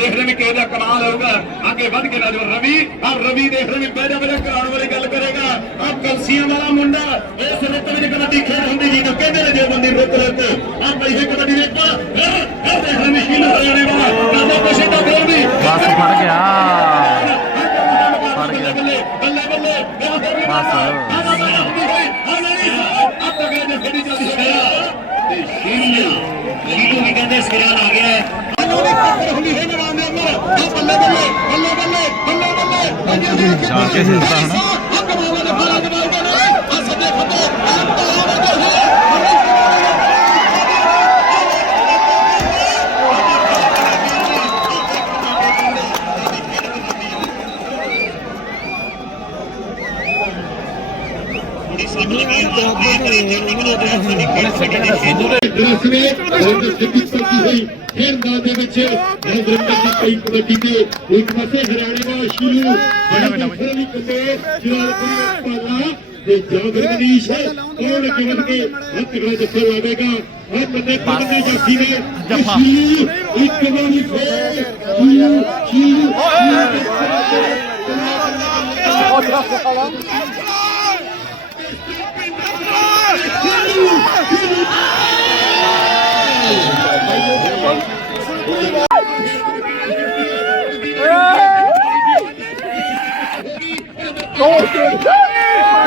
ਦੇਖ ਰਹੇ ਨੇ ਕਿ ਇਹਦਾ ਕਮਾਲ ਹੋਊਗਾ। ਅੱਗੇ ਵੱਧ ਕੇ ਨਾ ਜੋ ਰਵੀ ਆ ਰਵੀ ਦੇਖ ਰਹੇ ਨੇ ਬੈਜਾ ਬੈਜਾ ਕਰਾਉਣ ਵਾਲੀ ਗੱਲ ਕਰੇਗਾ। ਆ ਕਲਸੀਆਂ ਵਾਲਾ ਮੁੰਡਾ ਇਸ ਰੁੱਤ ਵਿੱਚ ਕਬੱਡੀ ਖੇਡ ਹੁੰਦੀ ਜੀ ਨੂੰ ਕਹਿੰਦੇ ਨੇ ਜੇ ਬੰਦੀ ਰੁੱਤ ਰੁੱਤ? ਆ ਬਈ ਇਹ ਕਬੱਡੀ ਦੇ ਪਾ ਇਹ ਦੇਖ ਰਹੇ ਨੇ ਸ਼ੀਲ ਹਰਿਆਣੇ ਵਾਲਾ। ਕਾਹਦਾ ਕੁਛ ਤਾਂ ਫੇਰ ਵੀ ਬਸ ਫੜ ਗਿਆ। ਫੜ ਗਿਆ। ਬੱਲੇ ਬੱਲੇ ਬੱਲੇ। ਬਸ। ਆ ਨਹੀਂ ਆ ਤਗੜੇ ਦੇ ਖੇਡੀ ਚੱਲਦੀ ਹੈ ਤੇ ਸ਼ੀਲ ਸ਼ੀਲ ਵੀ ਕਹਿੰਦੇ ਸਿਰਾਂ ਆ ਗਿਆ ਹੈ ਹੁੰਦੀ ਹੈ ਮੈਦਾਨ ਦੇ ਅੰਦਰ ਆ ਬੱਲੇ ਬੱਲੇ ਬੱਲੇ ਬੱਲੇ ਬੱਲੇ ਬੱਲੇ ਅੱਗੇ ਦੇ ਜਾਣ ਕੇ ਸਿੱਧਾ ਹਨਾ। ਆ ਕਮਾਲ ਦੇ ਬਾਲਾ ਕਮਾਲ ਦੇ ਨੇ ਆ ਸੱਜੇ ਖੱਬੇ ਆ ਤਾਂ ਲੱਗੇ ਹੋਏ ਰਸਮੇ ਰੰਗ ਸਿੱਧੀ ਪੱਕੀ ਹੋਈ ਫਿਰ ਮੈਦਾਨ ਦੇ ਵਿੱਚ ਰੰਗਰੰਗ ਦੀ ਕਈ ਕਬੱਡੀ ਤੇ ਇੱਕ ਪਾਸੇ ਹਰਿਆਣੇ ਦਾ ਸ਼ੀਲੂ ਬੜੀ ਦੂਸਰੀ ਕੰਦੇ ਜਲਾਲਪੁਰ ਪਾਲਾ ਤੇ ਜਾਗਰ ਮਨੀਸ਼ ਕੌਣ ਅੱਗੇ ਵਧ ਕੇ ਹੱਥ ਗੜਾ ਜੱਫਾ ਲਾਵੇਗਾ ਆ ਬੰਦੇ ਪੜਦੇ ਜਾਫੀ ਨੇ ਤੇ ਸ਼ੀਲੂ ਇੱਕ ਵਾਰੀ ਫੇਰ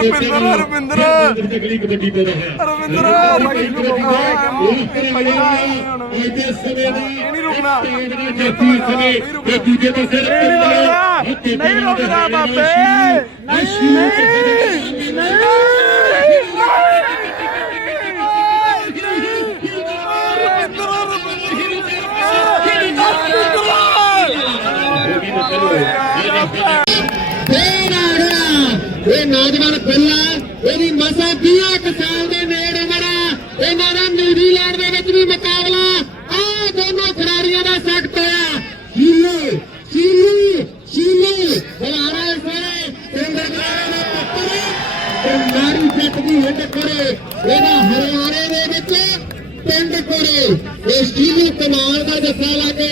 ਰਵਿੰਦਰ ਰਵਿੰਦਰ ਅਗਲੀ ਕਬੱਡੀ ਪਾ ਰਿਹਾ ਰਵਿੰਦਰ ਇਹਦੇ ਸਮੇਂ ਦਾ ਇਹ ਨਹੀਂ ਰੁਕਣਾ। ਜੱਫੀ ਸਮੇਂ ਤੇ ਦੂਜੇ ਪਾਸੇ ਨਹੀਂ ਰੁਕਣਾ ਨਹੀਂ ਰੁਕਣਾ ਬਾਬੇ ਨਹੀਂ ਫੇਰ ਆ ਰਿਹਾ ਇਹ ਨੌਜਵਾਨ ਪਹਿਲਾ ਇਹਦੀ ਮਸਾ 20 ਕੁ ਸਾਲ ਦੇ ਨੇੜੇ ਮਰਾ ਇਹਨਾਂ ਦਾ ਨਿਊਜ਼ੀਲੈਂਡ ਦੇ ਵਿੱਚ ਵੀ ਮੁਕਾਬਲਾ। ਆ ਦੋਨੋਂ ਖਿਡਾਰੀਆਂ ਦਾ ਸਖਤ ਹੋਇਆ ਸ਼ੀਲੂ ਸ਼ੀਲੂ ਸ਼ੀਲੂ। ਹਲਾਰਾ ਸਾਰੇ ਕੇਂਦਰ ਦੇ ਪੱਤਰ ਤੇ ਮਾਰੀ ਜੱਟ ਦੀ ਹਿੱਟ ਕਰੇ। ਇਹਦਾ ਹਰਿਆਣੇ ਦੇ ਵਿੱਚ ਪਿੰਡ ਕੋਰੇ। ਇਹ ਸ਼ੀਲੂ ਕਮਾਲ ਦਾ ਜੱਫਾ ਲਾ ਕੇ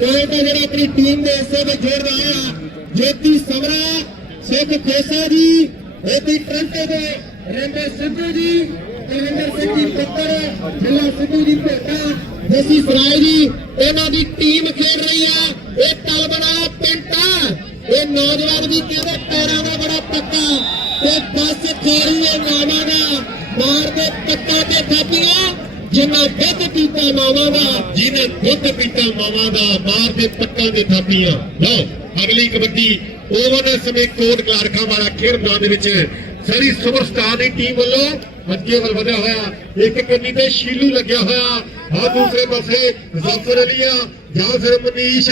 ਇਹ ਤਾਂ ਜਿਹੜਾ ਆਪਣੀ ਟੀਮ ਦੇ ਹਿੱਸੇ ਵਿੱਚ ਜੋੜ ਰਿਹਾ। ਜੋਤੀ ਸਮਰਾ ਸਿੱਧ ਖੋਸਾ ਜੀ ਇਹਦੀ ਟਰੰਟੇ ਦੇ ਰਹਿੰਦੇ ਸਿੱਧੂ ਜੀ ਤੇਵਿੰਦਰ ਸਿੰਘ ਜੀ ਪੱਤਰ ਜ਼ਿਲ੍ਹਾ ਸਿੱਧੂ ਜੀ ਭੇਟਾ, ਦੇਸੀ ਸਰਾਏ ਜੀ, ਇਹਨਾਂ ਦੀ ਟੀਮ ਖੇਡ ਰਹੀ ਆ। ਇਹ ਤਲਬਣਾ ਪਿੰਟਾ ਇਹ ਨੌਜਵਾਨ ਵੀ ਕਹਿੰਦੇ ਪੈਰਾਂ ਦਾ ਬੜਾ ਪੱਕਾ। ਤੇ ਬਸ ਖੇੜੀ ਇਹ ਨਾਵਾਂ ਦਾ। ਮਾਰ ਦੇ ਪੱਕਾ ਤੇ ਥਾਪੀਆਂ ਜਿਨ੍ਹਾਂ ਦੁੱਧ ਪੀਤਾ ਮਾਵਾਂ ਦਾ ਜਿਹਨੇ ਦੁੱਧ ਪੀਤਾ ਮਾਵਾਂ ਦਾ ਮਾਰ ਦੇ ਪੱਕਾਂ ਦੇ ਥਾਪੀਆਂ। ਲਓ, ਅਗਲੀ ਕਬੱਡੀ ਓਵਰ ਦੇ ਸਮੇਂ ਕੋਟ ਕਲਾਰਖਾਂ ਵਾਲਾ ਖੇਡ ਮੈਦਾਨ ਦੇ ਵਿੱਚ ਸਾਰੀ ਸੁਪਰਸਟਾਰ ਦੀ ਟੀਮ ਵੱਲੋਂ ਅੱਗੇ ਵੱਲ ਵਧਿਆ ਹੋਇਆ। ਇੱਕ ਕੰਨੀ ਤੇ ਸ਼ੀਲੂ ਲੱਗਿਆ ਹੋਇਆ। ਆ ਦੂਸਰੇ ਪਾਸੇ ਜ਼ਫਰ ਅਲੀਆ ਜਾਂ ਫਿਰ ਮਨੀਸ਼।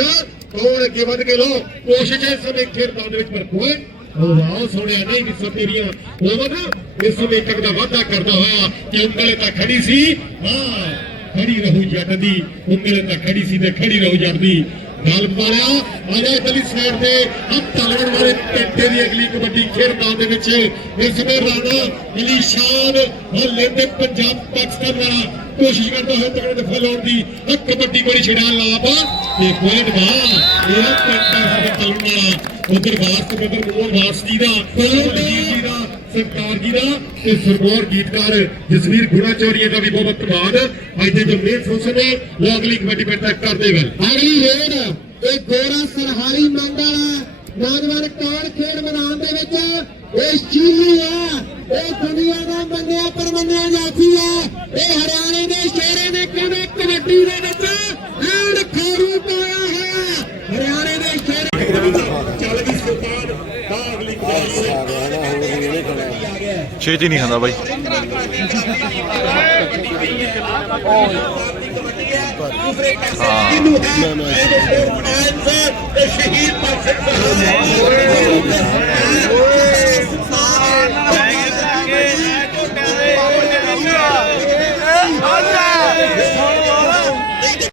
ਕੌਣ ਅੱਗੇ ਵਧ ਕੇ ਲੋ ਕੋਸ਼ਿਸ਼ ਇਸ ਸਮੇਂ ਖੇਡ ਮੈਦਾਨ ਦੇ ਵਿੱਚ ਭਰਪੂਰ ਉਹ ਵਾਹ ਸੋਹਣਿਆ ਨਹੀਂ ਕਿ ਤੇਰੀਆਂ ਓਵਰ ਇਸ ਸਮੇਂ ਤੱਕ ਦਾ ਵਾਅਦਾ ਕਰਦਾ ਹੋਇਆ ਕਿ ਉਂਗਲ ਤਾਂ ਖੜੀ ਸੀ, ਹਾਂ, ਖੜੀ ਰਹੂ ਜੱਟ ਦੀ, ਉਂਗਲ ਤਾਂ ਖੜੀ ਸੀ ਤੇ ਖੜੀ ਰਹੂ ਜੱਟ ਦੀ। ਗੱਲ ਪਾਲਿਆ ਆਜਾ ਇਤਲੀ ਸਾਈਡ ਤੇ, ਹੱਥ ਤਲਵਣ ਵਾਲੇ ਪਿੰਡੇ ਦੀ ਅਗਲੀ ਕਬੱਡੀ ਖੇਡ ਮੈਦਾਨ ਦੇ ਵਿੱਚ। ਇਸ ਵੇ ਰਾਣਾ ਅਲੀ ਸ਼ਾਨ ਉਹ ਲੈਂਦੇ ਪੰਜਾਬ ਪਾਕਿਸਤਾਨ ਵਾਲਾ ਕੋਸ਼ਿਸ਼ ਕਰਦਾ ਹੋਇਆ ਤਕੜੇ ਦੇ ਫਲਾਉਣ ਦੀ। ਉਹ ਕਬੱਡੀ ਬੜੀ ਛੜਾ ਲਾਪ ਤੇ ਪੁਆਇੰਟ ਵਾ। ਇਹ ਪਿੰਡਾ ਸਾਡੇ ਤਲਵਣ ਉਧਰ ਵਾਸ ਤੇ ਉਧਰ ਮੋਹਨ ਵਾਸ ਜੀ ਦਾ ਬਲਜੀਤ ਜੀ ਦਾ ਸਰਕਾਰ ਜੀ ਦਾ ਤੇ ਸਰਗੋਰ ਗੀਤਕਾਰ ਜਸਵੀਰ ਗੁਣਾ ਚੌਰੀਏ ਦਾ ਵੀ ਬਹੁਤ ਧੰਨਵਾਦ। ਅੱਜ ਦੇ ਜੋ ਮੇਨ ਫੰਕਸ਼ਨ ਨੇ, ਉਹ ਅਗਲੀ ਕਮੇਟੀ ਬੈਠ ਤੱਕ ਕਰਦੇ ਗੱਲ ਅਗਲੀ ਰੇਡ, ਇਹ ਗੋਰਾ ਸਰਹਾਲੀ ਮੰਗ ਵਾਲਾ ਨੌਜਵਾਨ ਕੌਣ ਖੇਡ ਮੈਦਾਨ ਦੇ ਵਿੱਚ, ਇਹ ਚੀਲੀ ਆ। ਇਹ ਦੁਨੀਆ ਦਾ ਮੰਨਿਆ ਪਰਮੰਨਿਆ ਜਾਤੀ ਆ ਇਹ ਹਰਿਆਣੇ ਦੇ ਸ਼ੇਰੇ ਨੇ ਕਹਿੰਦੇ ਕਬੱਡੀ ਦੇ ਵਿੱਚ ਐਨ ਖੋਰੂ ਪਾਇਆ ਹੋਇਆ ਹਰਿਆਣੇ ਦੇ ਸ਼ੇਰੇ ਚੱਲ ਗਈ ਸੁਲਤਾਨ ਦਾ ਅਗਲੀ ਛੇਤੀ ਨਹੀਂ ਖਾਂਦਾ ਬਾਈ। ਹੈ।